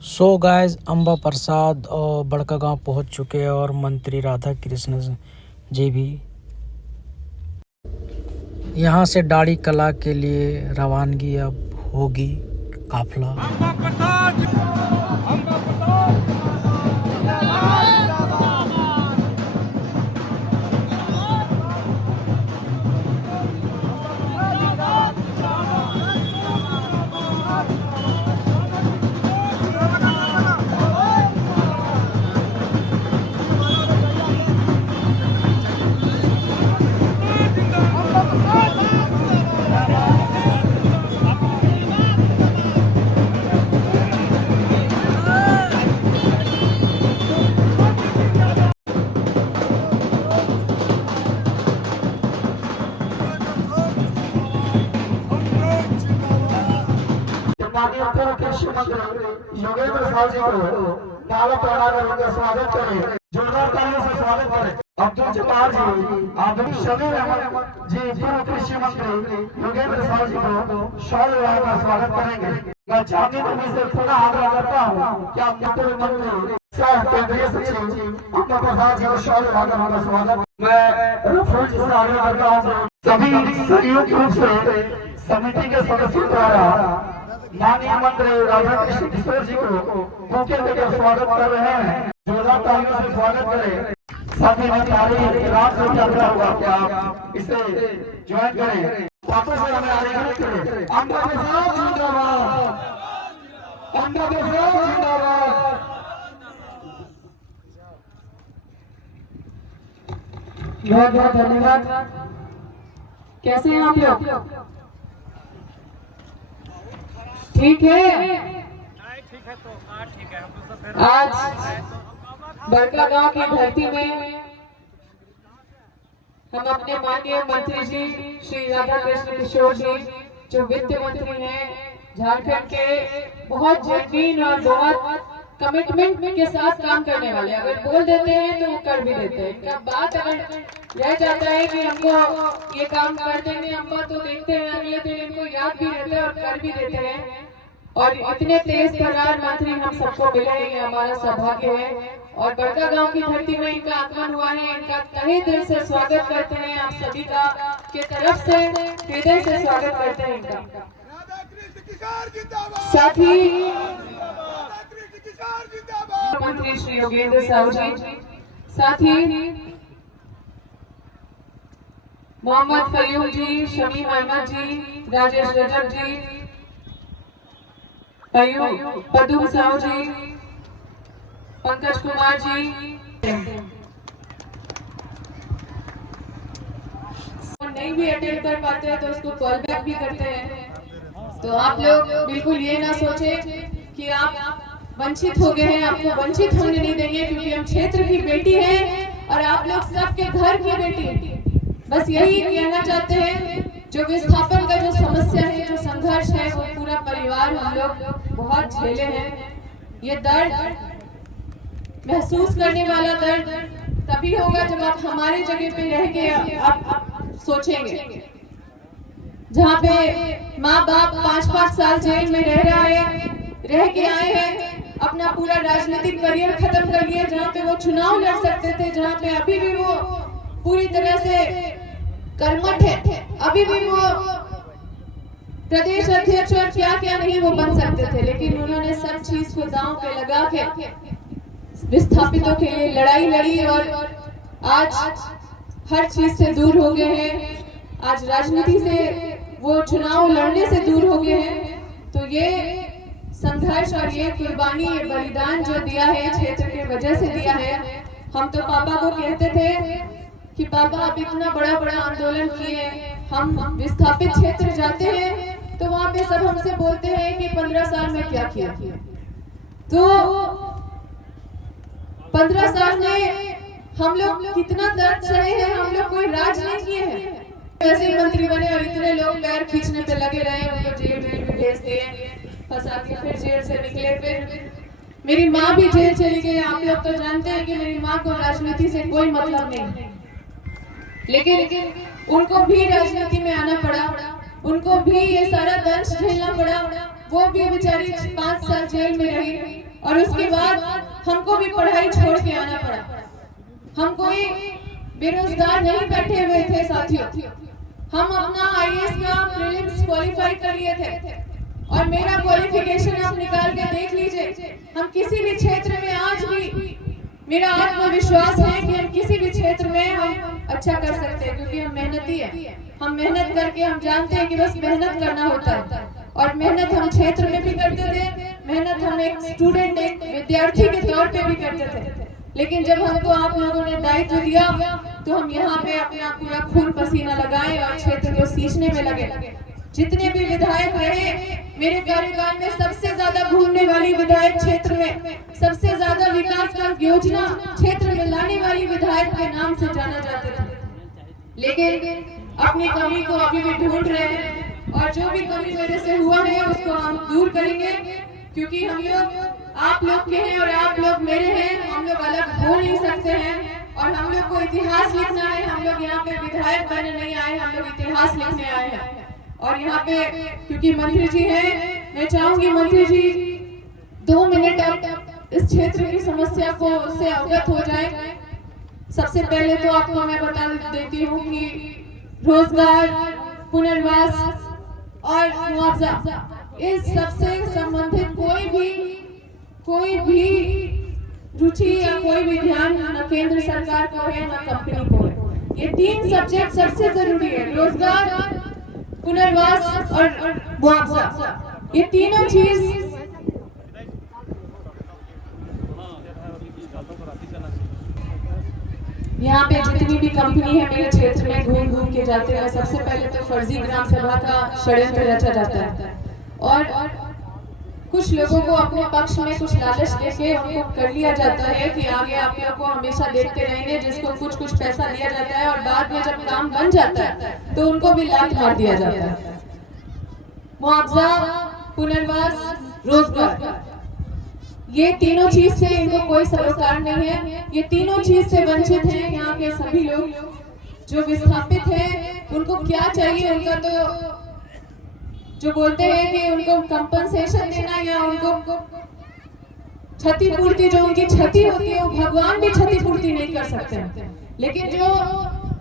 So guys Amba Prasad और बड़का गांव पहुंच चुके हैं और मंत्री राधा कृष्ण जी भी यहां से दाढ़ी कला के लिए रवानगी अब होगी काफिला। माननीय उत्तर कृषि मंत्री योगेंद्र साहब जी को माला पहनाकर उनका स्वागत करें। जोरदार तालियों से स्वागत करें। अब्दुल जब्बार जी, अब्दुल शमीर अहमद जी, पूर्व कृषि मंत्री योगेंद्र साहब जी को शॉल लगाकर स्वागत करेंगे। मैं जाति धर्मी से पुनः आग्रह करता हूँ कि आप पूर्व मंत्री सह केंद्रीय सचिव अब्दुल प्रसाद जी को शॉल लगाकर उनका स्वागत। मैं रफूल जी से आग्रह करता हूँ सभी संयुक्त रूप से समिति के सदस्यों द्वारा माननीय मंत्री राधा कृष्ण किशोर जी को बुके देकर स्वागत कर रहे हैं। जोरदार तालियों से स्वागत करें। साथ ही में ताली रात से चल रहा होगा कि आप इसे ज्वाइन करें। बातों से हमें आलिंगन करें। अंबा प्रसाद जिंदाबाद, अंबा प्रसाद जिंदाबाद। बहुत बहुत धन्यवाद। कैसे हैं आप लोग? ठीक है। आज बड़का गांव की धरती में हम अपने माननीय मंत्री जी श्री राधा कृष्ण किशोर जी जो वित्त मंत्री हैं झारखंड के, बहुत जेन्युइन और बहुत कमिटमेंट के साथ काम करने वाले। अगर बोल देते हैं तो वो कर भी देते हैं। क्या बात अगर रह जाता है कि हमको ये काम कर देंगे अम्मा, तो देखते हैं अगले दिन इनको याद भी रहता है और कर भी देते हैं। और इतने तेज तर्रार मंत्री हम सबको मिले, ये हमारा सौभाग्य है। और बड़का गांव की धरती में इनका आगमन हुआ है, इनका तहे दिल से स्वागत करते हैं आप सभी का के तरफ से, हृदय से स्वागत करते हैं इनका। साथ ही मंत्री श्री योगेंद्र साहब जी, साथ ही मोहम्मद फयूम जी, शमीम अहमद जी, राजेश रजक जी, पदुम साहू जी, पंकज कुमार जी। नहीं भी अटेंड कर पाते हैं तो उसको कॉल बैक भी करते हैं। तो आप लोग बिल्कुल ये ना सोचे कि आप वंचित हो गए हैं, आपको वंचित होने नहीं देंगे, क्योंकि हम क्षेत्र की बेटी हैं और आप लोग सबके घर की बेटी। बस यही कहना चाहते हैं। जो विस्थापन का जो समस्या है, जो संघर्ष है, वो पूरा परिवार हम लोग बहुत झेले हैं। ये दर्द महसूस करने वाला दर्द तभी होगा जब आप हमारी जगह पे रह के आप सोचेंगे। जहाँ पे माँ बाप 5-5 साल जेल में रह के आए हैं, अपना पूरा राजनीतिक करियर खत्म कर लिया, जहाँ पे वो चुनाव लड़ सकते थे, जहाँ पे अभी भी वो पूरी तरह से कर्मठ है, अभी भी वो प्रदेश अध्यक्ष और क्या क्या नहीं वो बन सकते थे, लेकिन उन्होंने सब चीज को दांव पे लगा के विस्थापितों के लिए लड़ाई लड़ी और आज हर चीज से दूर हो गए हैं। आज राजनीति से वो चुनाव लड़ने से दूर हो गए हैं। तो ये संघर्ष और ये कुर्बानी, ये बलिदान जो दिया है क्षेत्र की वजह से दिया है। हम तो पापा को कहते थे कि पापा आप इतना बड़ा आंदोलन किए, हम विस्थापित क्षेत्र जाते हैं तो वहाँ पे सब हमसे बोलते हैं कि 15 साल में क्या किया। तो 15 साल में हम लोग कितना दर्द सहे हैं, हम लोग कोई राज नहीं किए हैं। ऐसे ही मंत्री बने और इतने लोग पैर खींचने पे लगे रहे, उनको जेल में भेज दिए, फंसा के फिर जेल से निकले, फिर मेरी माँ भी जेल चली गई। आप लोग तो जानते हैं कि मेरी माँ को राजनीति से कोई मतलब नहीं, लेकिन उनको भी राजनीति में आना पड़ा, उनको भी ये सारा दंश झेलना पड़ा। वो भी बेचारी 5 साल जेल में रही। और उसके बाद हमको भी पढ़ाई छोड़ के आना पड़ा। हम कोई बेरोजगार नहीं बैठे हुए थे साथियों, हम अपना IAS का प्रीलिम्स क्वालिफाई कर लिए थे और मेरा क्वालिफिकेशन आप निकाल के देख लीजिए। हम किसी भी क्षेत्र में आज भी मेरा आत्मविश्वास है कि हम किसी भी क्षेत्र में हम अच्छा कर सकते हैं, क्योंकि हम मेहनती हैं। हम मेहनत करके हम जानते हैं कि बस मेहनत करना होता है और मेहनत हम क्षेत्र में भी करते थे, मेहनत हम एक स्टूडेंट एक विद्यार्थी के तौर पे भी करते थे। लेकिन जब हमको आप लोगों ने दायित्व दिया तो हम यहाँ पे अपना पूरा खून पसीना लगाए और क्षेत्र को सींचने में लगे। जितने भी विधायक रहे मेरे कार्यकाल में, सबसे ज्यादा घूमने वाली विधायक क्षेत्र में, सबसे ज्यादा विकास का योजना क्षेत्र में लाने वाली विधायक के नाम से जाना जाते थे। लेकिन अपनी कमी को अभी भी ढूंढ रहे हैं और जो भी कमी मेरे से हुआ है उसको हम दूर करेंगे, क्योंकि हम लोग आप लोग के हैं और आप लोग मेरे हैं। हम लोग अलग हो नहीं सकते हैं और हम लोग को इतिहास लिखना है। हम लोग यहाँ पे विधायक बनने नहीं आए, हम लोग इतिहास लिखने आए हैं। और यहाँ पे क्योंकि मंत्री जी हैं, मैं चाहूंगी मंत्री जी 2 मिनट आप इस क्षेत्र की समस्या को उससे अवगत हो जाए। सबसे पहले तो आपको मैं बता देती हूँ कि रोजगार, पुनर्वास और मुआवजा, इस सबसे संबंधित कोई भी रुचि या कोई भी ध्यान न केंद्र सरकार को है न कंपनी को है। ये 3 सब्जेक्ट सबसे जरूरी है, रोजगार, पुनर्वास और मुआवजा। ये तीनों चीज यहाँ पे जितनी भी कंपनी है मेरे क्षेत्र में घूम के जाते हैं, सबसे पहले तो फर्जी ग्राम सभा का षड्यंत्र रचा जाता है और कुछ लोगों को अपने पक्ष में कुछ लालच देके उनको कर लिया जाता है कि आगे आप लोग को हमेशा देखते रहेंगे, जिसको कुछ पैसा दिया जाता है और बाद में जब काम बन जाता है तो उनको भी लात मार दिया जाता है। मुआवजा, पुनर्वास, रोजगार, ये तीनों चीज से इनको कोई सरोकार नहीं है। ये तीनों चीज से वंचित हैं यहाँ के सभी लोग जो विस्थापित हैं। उनको क्या चाहिए? उनका तो जो बोलते हैं कि उनको कंपनसेशन देना या उनको क्षतिपूर्ति, जो उनकी क्षति होती है वो भगवान भी क्षतिपूर्ति नहीं कर सकते। लेकिन जो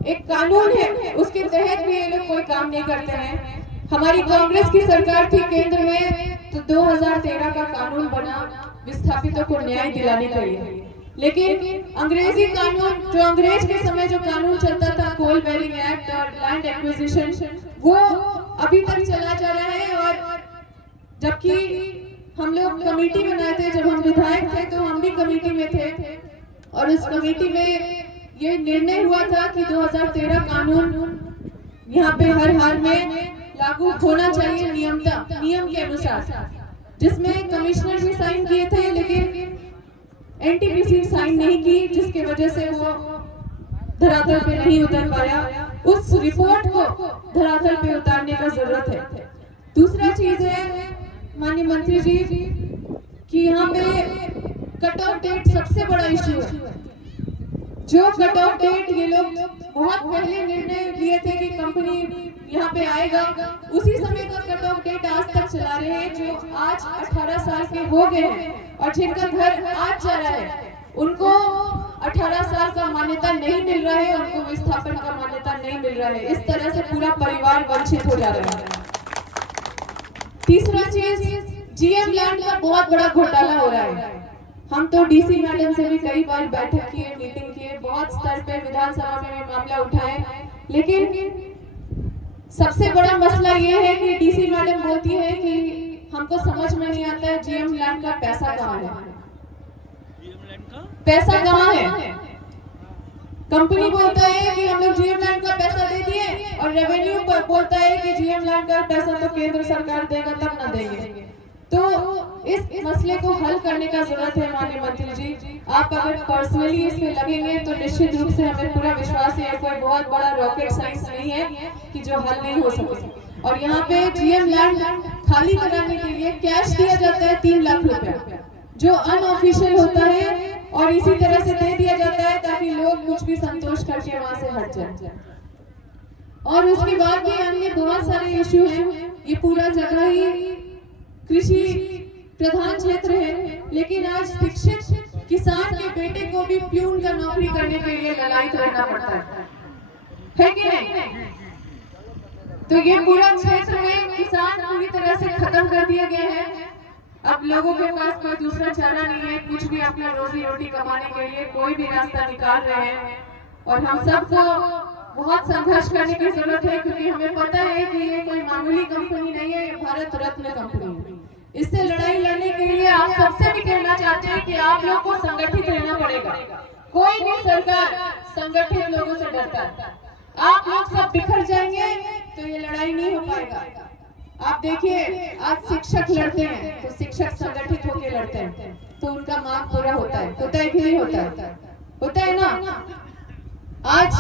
एक कानून है उसके तहत भी ये लोग कोई काम नहीं करते हैं। हमारी कांग्रेस की सरकार थी केंद्र में तो 2013 का कानून बना विस्थापितों को न्याय दिलाने के लिए, लेकिन अंग्रेजी कानून, जो अंग्रेज के समय जो कानून चलता था, कोल बेरिंग एक्ट और लैंड एक्विजिशन, वो अभी तक चला जा रहा है। और जबकि हम लोग कमेटी बनाए थे, जब हम विधायक थे तो हम भी कमेटी में थे और उस कमेटी में ये निर्णय हुआ था कि 2013 कानून यहाँ पे हर हाल में लागू होना चाहिए नियम के अनुसार, जिसमें कमिश्नर भी साइन किए थे लेकिन NTPC साइन नहीं की, जिसके वजह से वो धरातल पे नहीं उतर पाया। उस रिपोर्ट को धरातल पे उतारने का जरूरत है। दूसरा चीज है माननीय मंत्री जी कि यहाँ पे कट ऑफ डेट सबसे बड़ा इश्यू है। जो कट ऑफ डेट ये लोग बहुत पहले निर्णय लिए थे कि कंपनी यहाँ पे आएगा, उसी समय का कट ऑफ डेट आज तक चला रहे हैं। जो आज 18 साल के हो गए हैं और जिनका घर आज जा रहा है, उनको 18 साल का मान्यता नहीं मिल रहा है, उनको विस्थापन का मान्यता नहीं मिल रहा है। इस तरह से पूरा परिवार वंचित हो जा रहा है। तीसरा चीज, GM लैंड का बहुत बड़ा घोटाला हो रहा है। हम तो DC मैडम से भी कई बार बैठक किए, मीटिंग किए, बहुत स्तर पे विधानसभा में मामला उठाए, लेकिन सबसे बड़ा मसला ये है कि DC मैडम बोलती है कि हमको समझ में नहीं आता है GM लैंड का पैसा कहाँ है। पैसा कहाँ है? कंपनी बोलता है कि हम लोग GM लैंड का पैसा दे दिए और रेवेन्यू पर बोलता है कि GM लैंड का पैसा तो केंद्र सरकार देगा तब ना देंगे। तो इस मसले को हल करने का जरूरत है माननीय मंत्री जी। आप अगर पर्सनली इसमें लगेंगे तो निश्चित रूप से हमें पूरा विश्वास है, कोई बहुत बड़ा रॉकेट साइंस नहीं है कि जो हल नहीं हो सके। और यहाँ पे GM लैंड खाली कराने के लिए कैश दिया जाता है 3 लाख रुपया, जो अनऑफिशियल होता है और इसी तरह से दे दिया जाता है ताकि लोग कुछ भी संतोष करके वहां से हट जाए। और उसके बाद भी अन्य बहुत सारे इश्यू हैं। ये पूरा जगह ही कृषि प्रधान क्षेत्र है, लेकिन आज शिक्षित किसान के बेटे को भी प्यून का नौकरी करने के लिए ललायित रहना पड़ता है कि नहीं? तो ये पूरा क्षेत्र में किसान पूरी तरह से खत्म कर दिए गए हैं। अब लोगों के पास कोई दूसरा चारा नहीं है, कुछ भी अपना रोजी रोटी कमाने के लिए कोई भी रास्ता निकाल रहे हैं। और हम सबको बहुत संघर्ष करने की जरूरत है, क्योंकि हमें पता है कि ये कोई मामूली कंपनी नहीं है, ये भारत रत्न कंपनी है। इससे लड़ाई लड़ने के लिए आप सबसे भी कहना चाहते हैं कि आप लोग को संगठित रहना पड़ेगा। कोई भी सरकार संगठित लोगों से डरता है। आप लोग सब बिखर जाएंगे तो ये लड़ाई नहीं हो पाएगा। आप देखिए, आज शिक्षक लड़ते हैं तो शिक्षक संगठित होकर लड़ते हैं तो उनका मांग पूरा होता है कि नहीं होता है ना। आज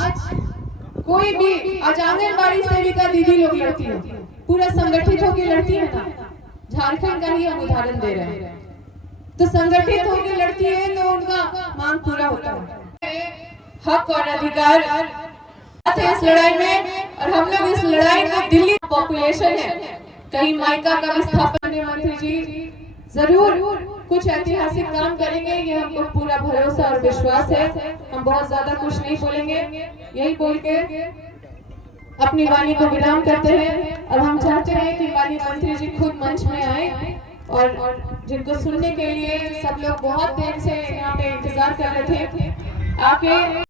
कोई भी आज आंगनबाड़ी सेविका दीदी लोग लड़ती है, पूरा संगठित होकर लड़ती है ना। झारखंड का ही हम उदाहरण दे रहे हैं, तो संगठित होकर लड़ती है तो उनका मांग पूरा होता है। हक और अधिकार इस लड़ाई में, और हम लोग इस लड़ाई में दिल्ली पॉपुलेशन है, कहीं माइका का विस्थापन है। मंत्री जी जरूर कुछ ऐतिहासिक काम करेंगे, ये हमको पूरा भरोसा और विश्वास है। हम बहुत ज्यादा कुछ नहीं बोलेंगे, यही बोल के अपनी वाणी को विराम करते हैं। और हम चाहते हैं कि माननीय मंत्री जी खुद मंच में आए, और जिनको सुनने के लिए सब लोग बहुत देर से यहाँ पे इंतजार कर रहे थे, आके